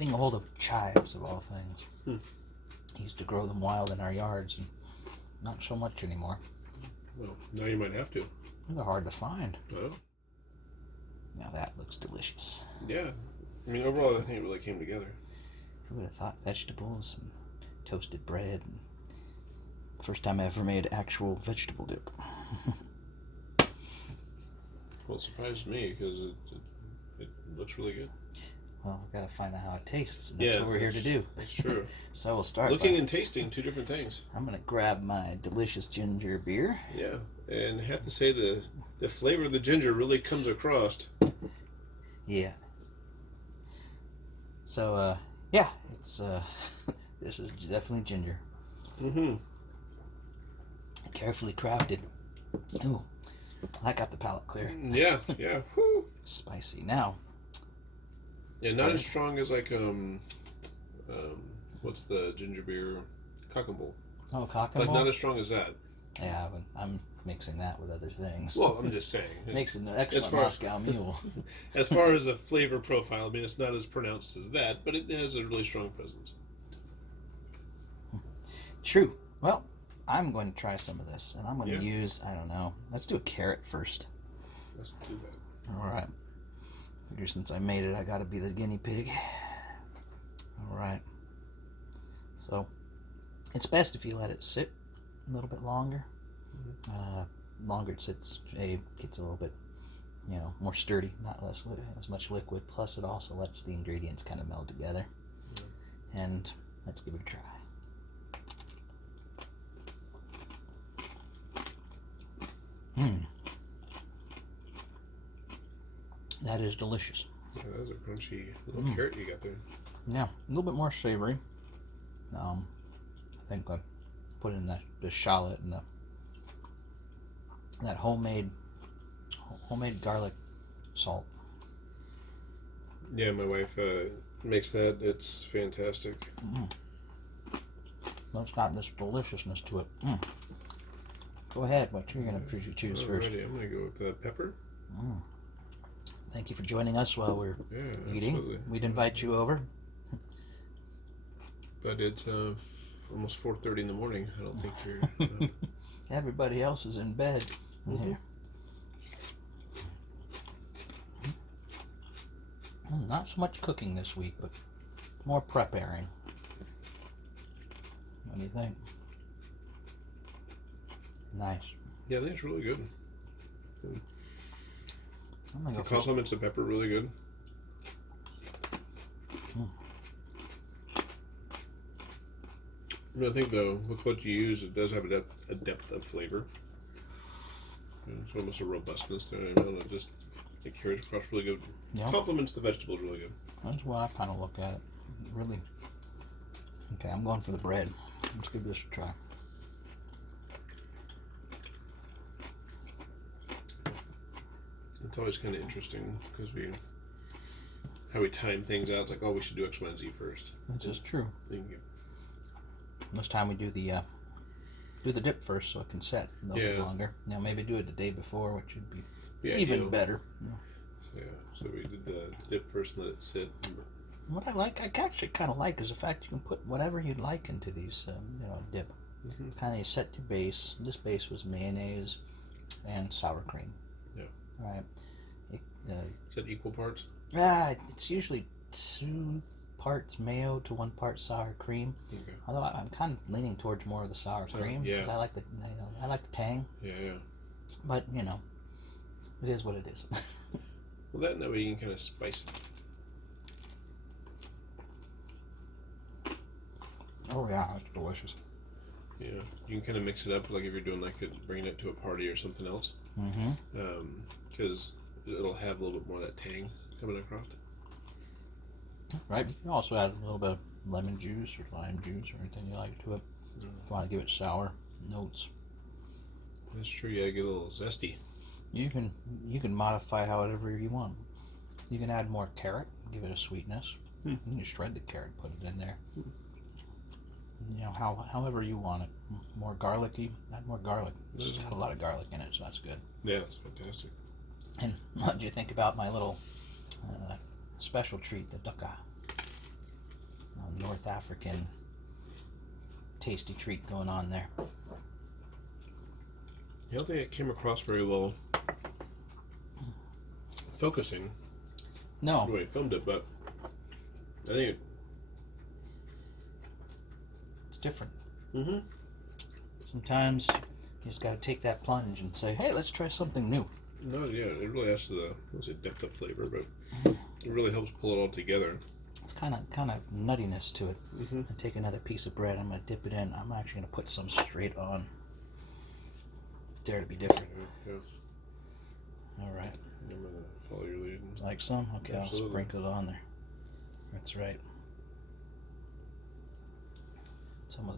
getting a hold of chives, of all things. He used to grow them wild in our yards, and not so much anymore. Well, now you might have to. They're hard to find. Oh. Now that looks delicious. Yeah. I mean, overall, I think it really came together. Who would have thought vegetables and toasted bread? And first time I ever made actual vegetable dip. Well, it surprised me because it looks really good. Well, we've got to find out how it tastes, and that's what we're here to do. That's true. So we'll start Looking and tasting, two different things. I'm going to grab my delicious ginger beer. Yeah, and I have to say the flavor of the ginger really comes across. Yeah. So, yeah, it's, this is definitely ginger. Mm-hmm. Carefully crafted. Ooh, that got the palate clear. Yeah. Whew. Spicy. Now. Yeah, not as strong as like what's the ginger beer? Cock and Bull. Oh, cock and Like bull? not as strong as that. Yeah, but I'm mixing that with other things. Well, I'm just saying. Makes an excellent Moscow Mule. As far as a flavor profile, I mean, it's not as pronounced as that, but it has a really strong presence. True. Well, I'm going to try some of this, and I'm going to use, I don't know, let's do a carrot first. Let's do that. All right. Figure since I made it, I got to be the guinea pig. All right. So, it's best if you let it sit a little bit longer. Longer it sits, it gets a little bit, more sturdy, not as much liquid. Plus, it also lets the ingredients kind of meld together. And let's give it a try. That is delicious. Yeah, that was a crunchy little carrot you got there. Yeah, a little bit more savory. I think I put in the shallot and that homemade garlic salt. Yeah, my wife makes that. It's fantastic. It's got this deliciousness to it. Go ahead. What you're going to choose first? Alrighty, I'm going to go with the pepper. Thank you for joining us while we're eating. Absolutely. We'd invite you over. But it's almost 4:30 in the morning. I don't think you're... Everybody else is in bed. Here. Not so much cooking this week, but more preparing. What do you think? Nice. Yeah, I think it's really good. I'm gonna go It complements the pepper really good. I think though, with what you use, it does have a depth of flavor. It's almost a robustness there. I don't know, it carries across really good. Yeah. Complements the vegetables really good. That's what I kind of look at it. Really. Okay, I'm going for the bread. Let's give this a try. It's always kind of interesting because how we time things out. It's like, oh, we should do X, Y, and Z first. This is true. Most time we do the dip first so it can set a little bit longer. Maybe do it the day before, which would be even better. Yeah, so we did the dip first and let it sit. What I actually kind of like is the fact you can put whatever you'd like into these, dip. It's kind of set to base. This base was mayonnaise and sour cream. Yeah. Right. Is that equal parts? It's usually 2 parts mayo to 1 part sour cream. Okay. Although I'm kind of leaning towards more of the sour cream because I like the tang. Yeah. But it is what it is. Well, that way you can kind of spice it. Oh yeah, that's delicious. Yeah, you can kind of mix it up, like if you're doing bringing it to a party or something else. Because it'll have a little bit more of that tang coming across. Right. You can also add a little bit of lemon juice or lime juice or anything you like to it. If you want to give it sour notes. That's true. Yeah, get a little zesty. You can modify however you want. You can add more carrot, give it a sweetness. You can shred the carrot, put it in there. However you want it. More garlicky, add more garlic. It's got a lot of garlic in it, so that's good. Yeah, it's fantastic. And what do you think about my little special treat, the dukkha? North African tasty treat going on there. I don't think it came across very well focusing No. the way I filmed it, but I think It's different. it. Sometimes you just got to take that plunge and say, hey, let's try something new. No, yeah, it really adds to the, I won't say depth of flavor, but it really helps pull it all together. It's kind of nuttiness to it. Mm-hmm. I take another piece of bread. I'm going to dip it in. I'm actually going to put some straight on. Dare to be different. Yeah. All right. I'm going to follow your lead. Like some? Okay, Absolutely. I'll sprinkle it on there. That's right.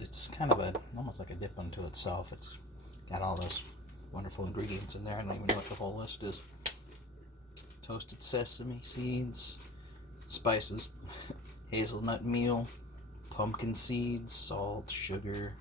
It's kind of almost like a dip unto itself. It's got all those wonderful ingredients in there. I don't even know what the whole list is. Toasted sesame seeds, spices, hazelnut meal, pumpkin seeds, salt, sugar,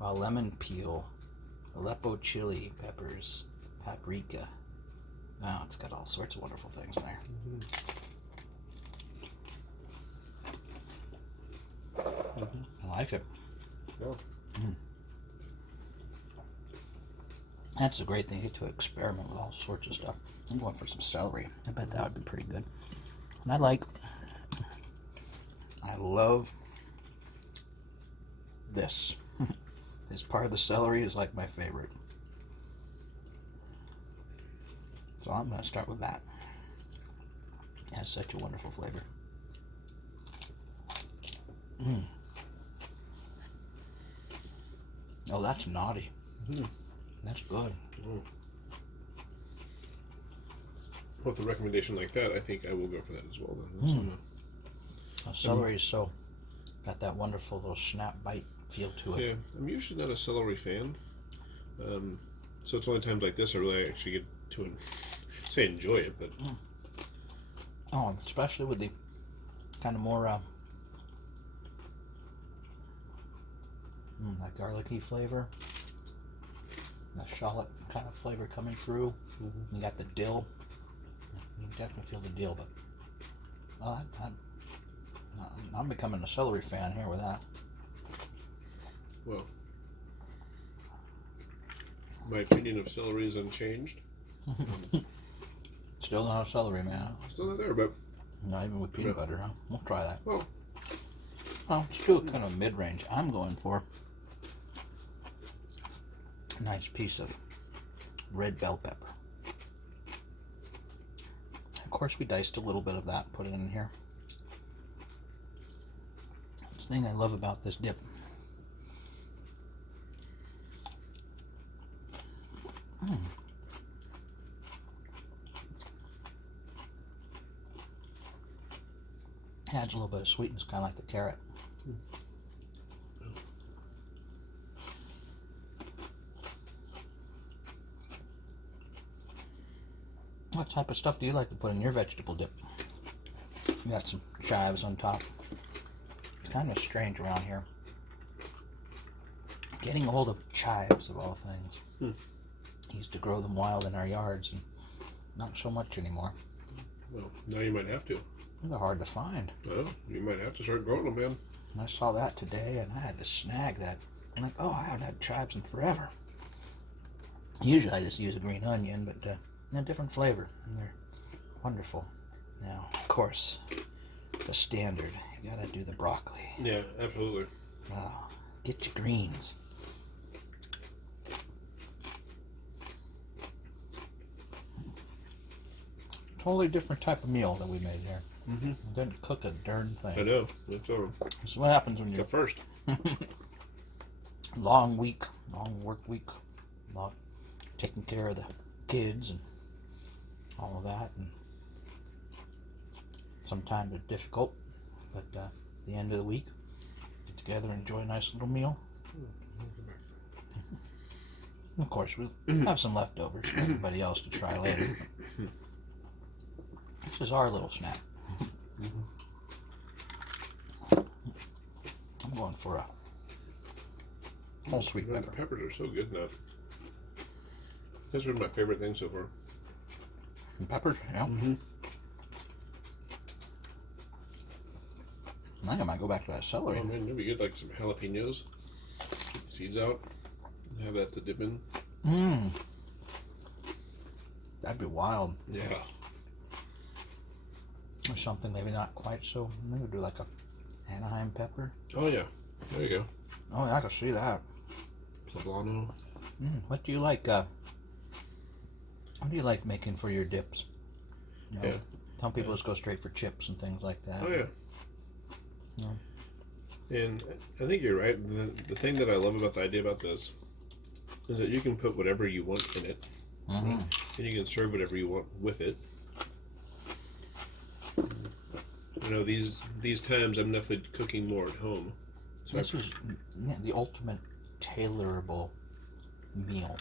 lemon peel, Aleppo chili peppers, paprika. Wow, it's got all sorts of wonderful things in there. I like it. Oh. That's a great thing. You get to experiment with all sorts of stuff. I'm going for some celery. I bet that would be pretty good. And I love this. This part of the celery is like my favorite. So I'm going to start with that. It has such a wonderful flavor. Oh, that's naughty. That's good. With a recommendation like that, I think I will go for that as well. Then. Celery is got that wonderful little snap bite feel to it. Yeah, I'm usually not a celery fan. So it's only times like this I really actually get to enjoy it. But Oh, especially with the kind of more that garlicky flavor, that shallot kind of flavor coming through. You got the dill. You definitely feel the dill, but I'm becoming a celery fan here with that. Well, my opinion of celery is unchanged. Still not a celery man. Still not there, but Not even with peanut butter, huh? We'll try that. well, Let's do it kind of mid-range. I'm going for a nice piece of red bell pepper. Of course, we diced a little bit of that, put it in here. This thing I love about this dip. Adds a little bit of sweetness, kind of like the carrot. What type of stuff do you like to put in your vegetable dip? You got some chives on top. It's kind of strange around here. Getting a hold of chives, of all things. Used to grow them wild in our yards, and not so much anymore. well, now you might have to. They're hard to find. Well, you might have to start growing them, man. And I saw that today, and I had to snag that. I'm like, oh, I haven't had chives in forever. Usually I just use a green onion, but they're a different flavor, and they're wonderful. Now, of course, the standard. You gotta do the broccoli. Yeah, absolutely. Wow. Get your greens. Totally different type of meal that we made here. Didn't cook a darn thing. I know. That's This is what happens when the you're first. long work week, taking care of the kids and all of that, and sometimes it's difficult, but at the end of the week, get together and enjoy a nice little meal. Of course, we'll have some leftovers for everybody else to try later. This is our little snack. I'm going for a whole sweet Man, pepper. the peppers are so good now. That's been my favorite thing so far. And peppers, yeah. I think I might go back to that celery. Oh man, maybe get like some jalapenos. Get the seeds out. Have that to dip in. Mmm. That'd be wild. Yeah. Or something maybe not quite so. Maybe do like a Anaheim pepper. Oh yeah. There you go. Oh yeah, I can see that. Poblano. What do you like? What do you like making for your dips? You know, Yeah. Some people just go straight for chips and things like that. Oh yeah. Yeah. And I think you're right. The thing that I love about the idea about this is that you can put whatever you want in it, Mm-hmm. and you can serve whatever you want with it. You know, these times I'm definitely cooking more at home. So This is the ultimate tailorable meal.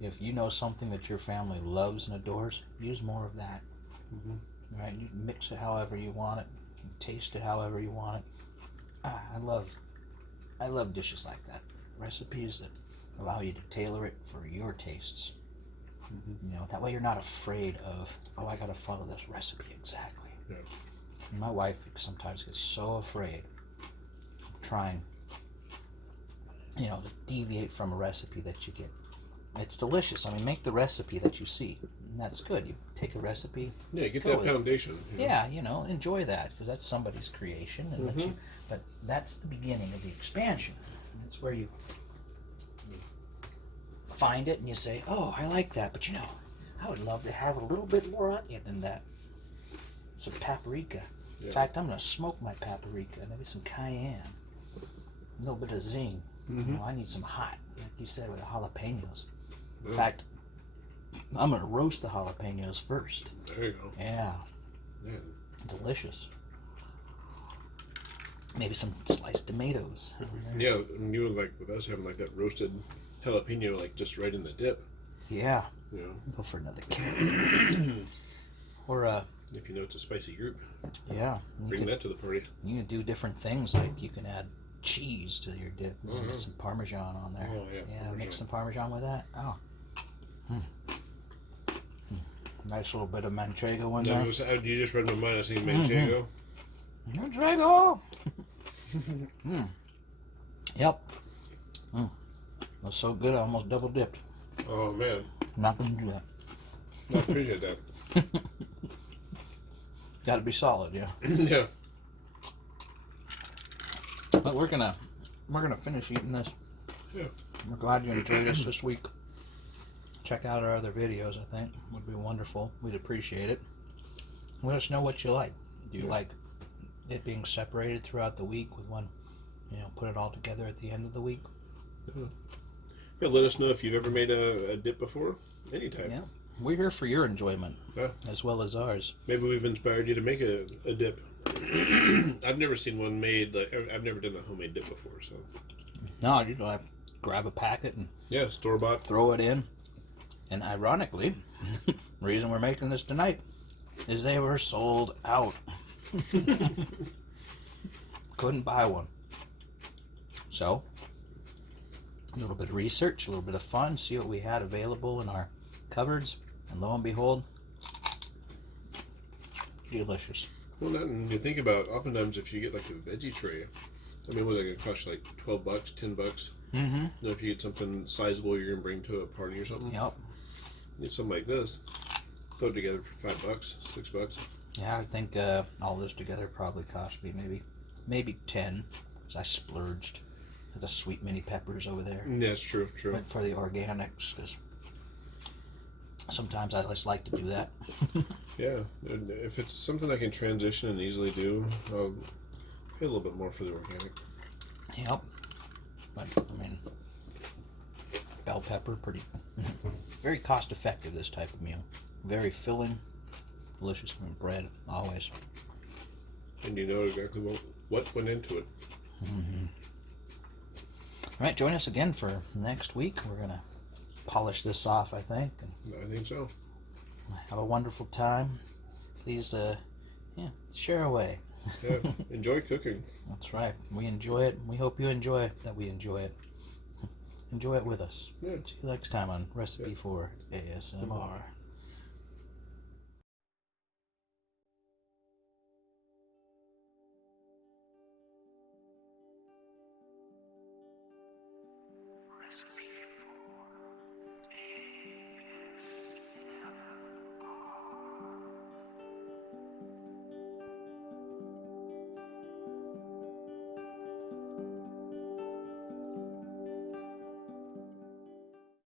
If you know something that your family loves and adores, use more of that. Right? You mix it however you want it, taste it however you want it. I love dishes like that. Recipes that allow you to tailor it for your tastes. You know, that way you're not afraid of, oh, I gotta follow this recipe exactly. Yeah. My wife sometimes gets so afraid of trying, you know, to deviate from a recipe that you get. It's delicious. I mean, make the recipe that you see. And that's good. You take a recipe. yeah, get Go that with it. foundation. You know? Yeah, you know, enjoy that because that's somebody's creation. And but that's the beginning of the expansion. And it's where you find it and you say, oh, I like that. But you know, I would love to have a little bit more onion in that. Some paprika. In Yeah. fact, I'm going to smoke my paprika. Maybe some cayenne. A little bit of zing. You know, I need some hot, like you said, with the jalapenos. In fact, I'm going to roast the jalapenos first. There you go. Yeah. Man. Delicious. Maybe some sliced tomatoes. Yeah, and you like with us having like that roasted jalapeno like just right in the dip. Yeah. You know, Go for another carrot. Or if you know it's a spicy group, yeah. bring that to the party. You can do different things, like you can add cheese to your dip. Mhm. Some Parmesan on there. Oh, yeah, Mix Parmesan. some Parmesan with that. Oh. Nice little bit of manchego in there. You just read my mind. I seen manchego. Manchego! Yep. That's so good, I almost double dipped. Oh man, Not gonna do that. I appreciate that. Got to be solid, yeah. Yeah. But we're gonna finish eating this. Yeah. We're glad you enjoyed us this week. Check out our other videos. I think would be wonderful. We'd appreciate it. Let us know what you like. Do you like it being separated throughout the week with one, you know, put it all together at the end of the week? Yeah, let us know if you've ever made a dip before. Anytime. Yeah. We're here for your enjoyment Yeah. as well as ours. Maybe we've inspired you to make a dip. I've never seen one made. Like I've never done a homemade dip before. So No, you know, I grab a packet and yeah, store bought. throw it in. And ironically, the reason we're making this tonight is they were sold out. Couldn't buy one. So, a little bit of research, a little bit of fun, see what we had available in our cupboards, and lo and behold, delicious. Well, and you think about oftentimes if you get like a veggie tray, I mean, what's it gonna cost you, like $12, $10? Mm-hmm. You know, if you get something sizable you're gonna bring to a party or something. Yep. Get something like this, throw it together for $5, $6. Yeah, I think all this together probably cost me maybe 10, because I splurged for the sweet mini peppers over there. Yeah, it's true. Went for the organics, because sometimes I just like to do that. Yeah, and if it's something I can transition and easily do, I'll pay a little bit more for the organic. Yep. But, I mean, bell pepper, very cost effective, this type of meal. Very filling, delicious. I mean, bread, always. And you know exactly what went into it. Mm-hmm. All right, join us again for next week. We're going to polish this off, I think, and I think so. have a wonderful time. Please, share away. Yeah, enjoy cooking. That's right. We enjoy it. We hope you enjoy that we enjoy it. Enjoy it with us. Yeah. See you next time on Recipe for ASMR.